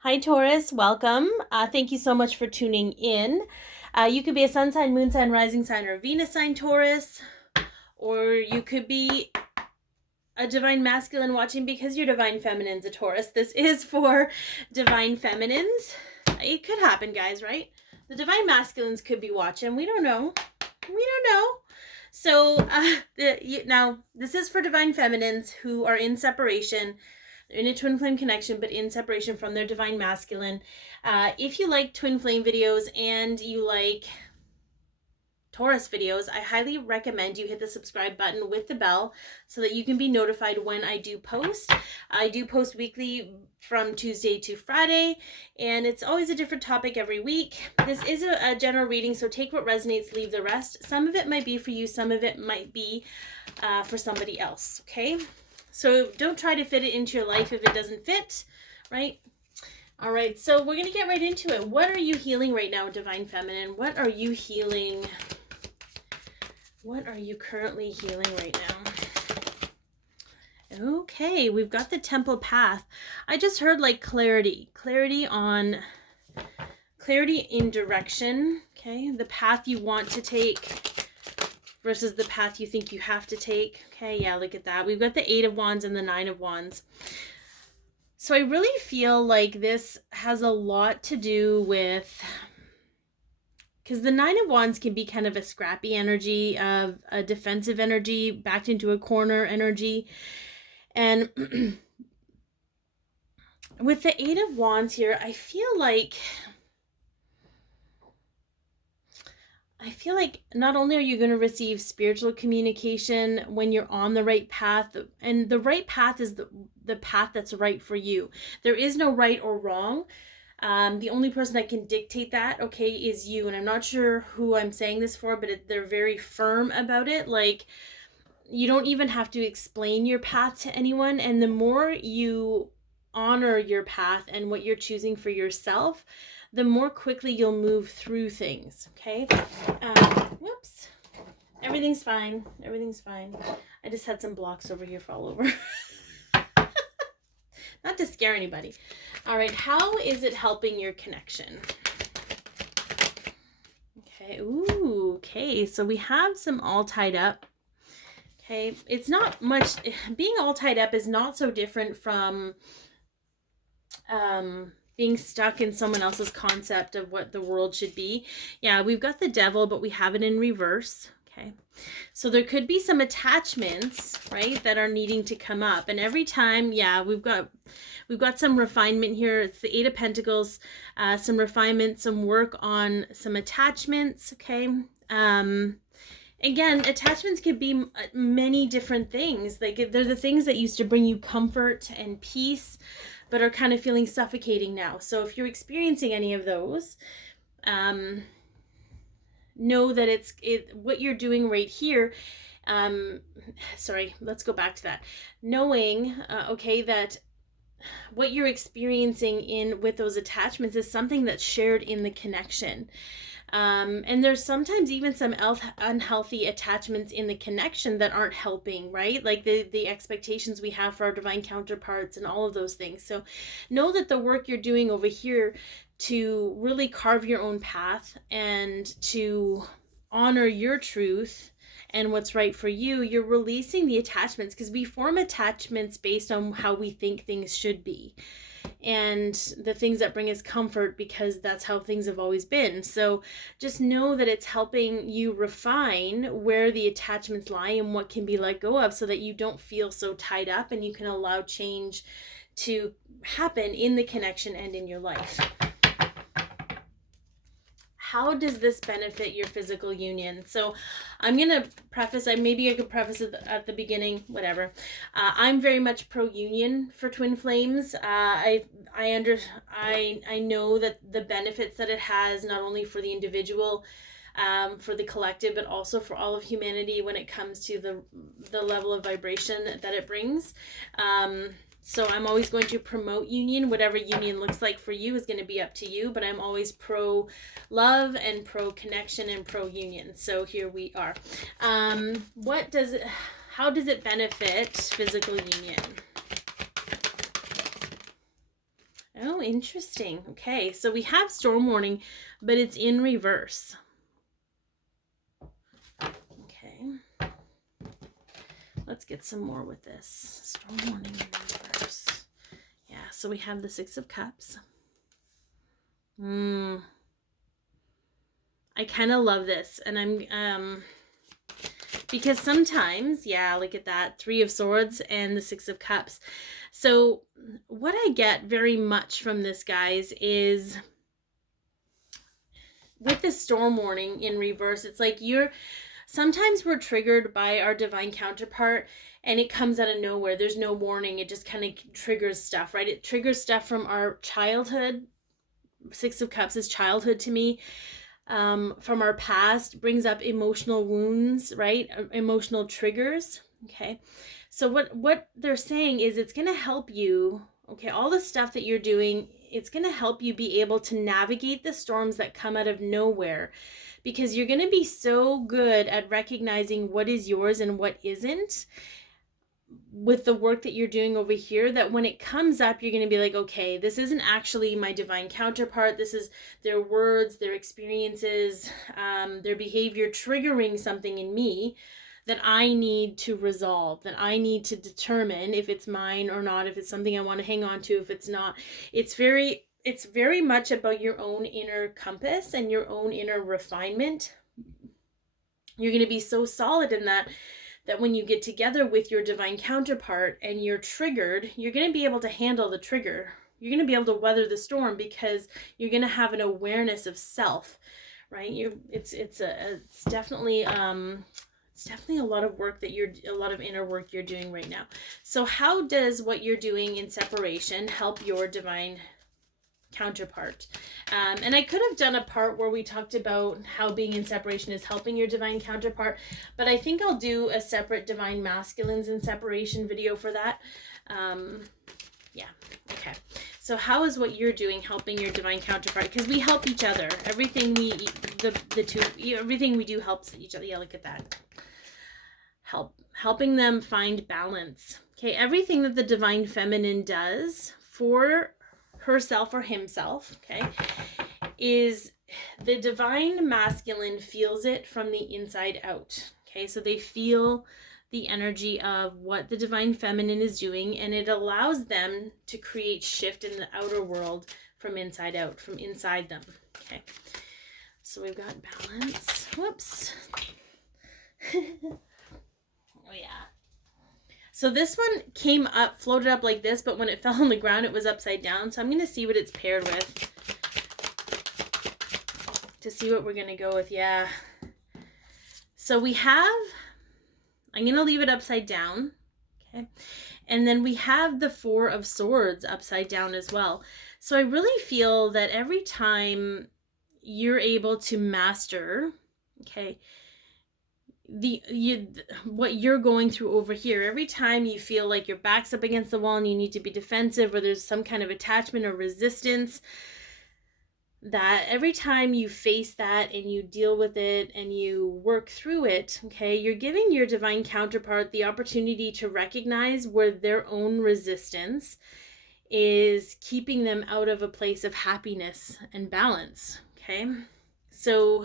Hi, Taurus. Welcome. Thank you so much for tuning in. You could be a sun sign, moon sign, rising sign, or Venus sign, Taurus. Or you could be a divine masculine watching because your divine feminine's a Taurus. This is for divine feminines. It could happen, guys, right? The divine masculines could be watching. We don't know. We don't know. So now this is for divine feminines who are in separation. They're in a twin flame connection, but in separation from their divine masculine. If you like twin flame videos and you like Taurus videos, I highly recommend you hit the subscribe button with the bell so that you can be notified when I do post. I do post weekly from Tuesday to Friday, and it's always a different topic every week. This is a general reading, so take what resonates, leave the rest. Some of it might be for you, some of it might be for somebody else, okay? So don't try to fit it into your life if it doesn't fit, right? All right, so we're going to get right into it. What are you healing right now, Divine Feminine? What are you healing? What are you currently healing right now? Okay, we've got the Temple Path. I just heard like clarity. Clarity in direction, okay? The path you want to take versus the path you think you have to take. Okay, yeah, look at that. We've got the 8 of Wands and the 9 of Wands. So I really feel like this has a lot to do with, because the 9 of Wands can be kind of a scrappy energy, of a defensive energy, backed into a corner energy. And with the 8 of Wands here, I feel like not only are you going to receive spiritual communication when you're on the right path, and the right path is the path that's right for you. There is no right or wrong. The only person that can dictate that, okay, is you. And I'm not sure who I'm saying this for, but they're very firm about it. Like, you don't even have to explain your path to anyone. And the more you honor your path and what you're choosing for yourself, the more quickly you'll move through things, okay? Whoops. Everything's fine. Everything's fine. I just had some blocks over here fall over. Not to scare anybody. All right, how is it helping your connection? Okay, ooh, okay, so we have some all tied up. Okay, it's not much, being all tied up is not so different from being stuck in someone else's concept of what the world should be. Yeah, we've got the Devil, but we have it in reverse. Okay, so there could be some attachments, right, that are needing to come up. And every time, yeah, we've got some refinement here. It's the 8 of Pentacles, some refinement, some work on some attachments, okay? Again, attachments could be many different things. Like, they're the things that used to bring you comfort and peace, but are kind of feeling suffocating now. So if you're experiencing any of those, know that what you're doing right here. Sorry, let's go back to that. Knowing, okay, that what you're experiencing with those attachments is something that's shared in the connection. And there's sometimes even some unhealthy attachments in the connection that aren't helping, right? Like the expectations we have for our divine counterparts and all of those things. So know that the work you're doing over here to really carve your own path and to honor your truth and what's right for you, you're releasing the attachments, because we form attachments based on how we think things should be and the things that bring us comfort, because that's how things have always been. So just know that it's helping you refine where the attachments lie and what can be let go of, so that you don't feel so tied up and you can allow change to happen in the connection and in your life. How does this benefit your physical union? So I'm going to preface, maybe I could preface it at the beginning, whatever. I'm very much pro-union for twin flames. I know that the benefits that it has, not only for the individual, for the collective, but also for all of humanity when it comes to the level of vibration that it brings. So I'm always going to promote union. Whatever union looks like for you is going to be up to you, but I'm always pro love and pro connection and pro union. So here we are. How does it benefit physical union? Oh, interesting. Okay, so we have storm warning, but it's in reverse. Okay. Let's get some more with this. Storm warning in reverse. Yeah, so we have the Six of Cups. I kind of love this, and I'm because sometimes, yeah, look at that, Three of Swords and the Six of Cups. So what I get very much from this, guys, is with the storm warning in reverse, it's like sometimes we're triggered by our divine counterpart and it comes out of nowhere. There's no warning. It just kind of triggers stuff, right? It triggers stuff from our childhood. Six of Cups is childhood to me. From our past, brings up emotional wounds, right? Emotional triggers. Okay. So what they're saying is it's going to help you, okay, all the stuff that you're doing, it's going to help you be able to navigate the storms that come out of nowhere, because you're going to be so good at recognizing what is yours and what isn't with the work that you're doing over here, that when it comes up, you're going to be like, okay, this isn't actually my divine counterpart. This is their words, their experiences, their behavior triggering something in me that I need to resolve, that I need to determine if it's mine or not, if it's something I want to hang on to, if it's not. It's very much about your own inner compass and your own inner refinement. You're going to be so solid in that when you get together with your divine counterpart and you're triggered, you're going to be able to handle the trigger. You're going to be able to weather the storm because you're going to have an awareness of self, right? It's definitely a lot of work a lot of inner work you're doing right now. So how does what you're doing in separation help your divine counterpart? And I could have done a part where we talked about how being in separation is helping your divine counterpart, but I think I'll do a separate divine masculines in separation video for that. Yeah, okay. So how is what you're doing helping your divine counterpart? Because we help each other. Everything everything we do helps each other. Yeah, look at that. Helping them find balance. Okay, everything that the divine feminine does for herself or himself, okay, is the divine masculine feels it from the inside out. Okay, so they feel the energy of what the divine feminine is doing, and it allows them to create shift in the outer world from inside out, from inside them. Okay, so we've got balance. Whoops. Oh yeah. So this one came up, floated up like this, but when it fell on the ground, it was upside down. So I'm going to see what it's paired with to see what we're going to go with. Yeah. So we have, I'm going to leave it upside down. Okay. And then we have the Four of Swords upside down as well. So I really feel that every time you're able to master, okay, what you're going through over here, every time you feel like your back's up against the wall and you need to be defensive, or there's some kind of attachment or resistance, that every time you face that and you deal with it and you work through it, okay, you're giving your divine counterpart the opportunity to recognize where their own resistance is keeping them out of a place of happiness and balance. Okay, so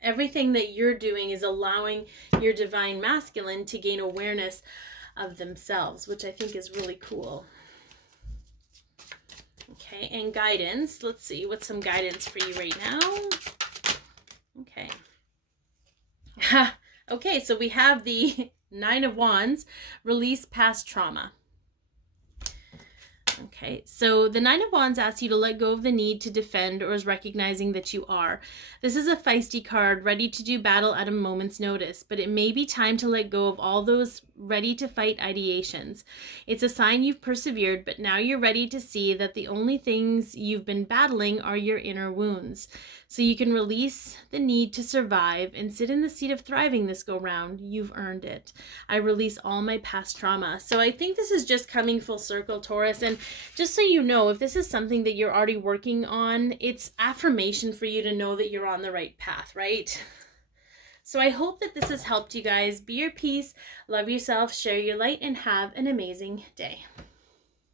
everything that you're doing is allowing your divine masculine to gain awareness of themselves, which I think is really cool. Okay, and guidance. Let's see, what's some guidance for you right now? Okay. Okay, so we have the Nine of Wands, release past trauma. Okay, so the Nine of Wands asks you to let go of the need to defend, or is recognizing that you are. This is a feisty card, ready to do battle at a moment's notice, but it may be time to let go of all those ready-to-fight ideations. It's a sign you've persevered, but now you're ready to see that the only things you've been battling are your inner wounds. So you can release the need to survive and sit in the seat of thriving this go-round. You've earned it. I release all my past trauma. So I think this is just coming full circle, Taurus. And just so you know, if this is something that you're already working on, it's affirmation for you to know that you're on the right path, right? So I hope that this has helped you guys. Be your peace, love yourself, share your light, and have an amazing day.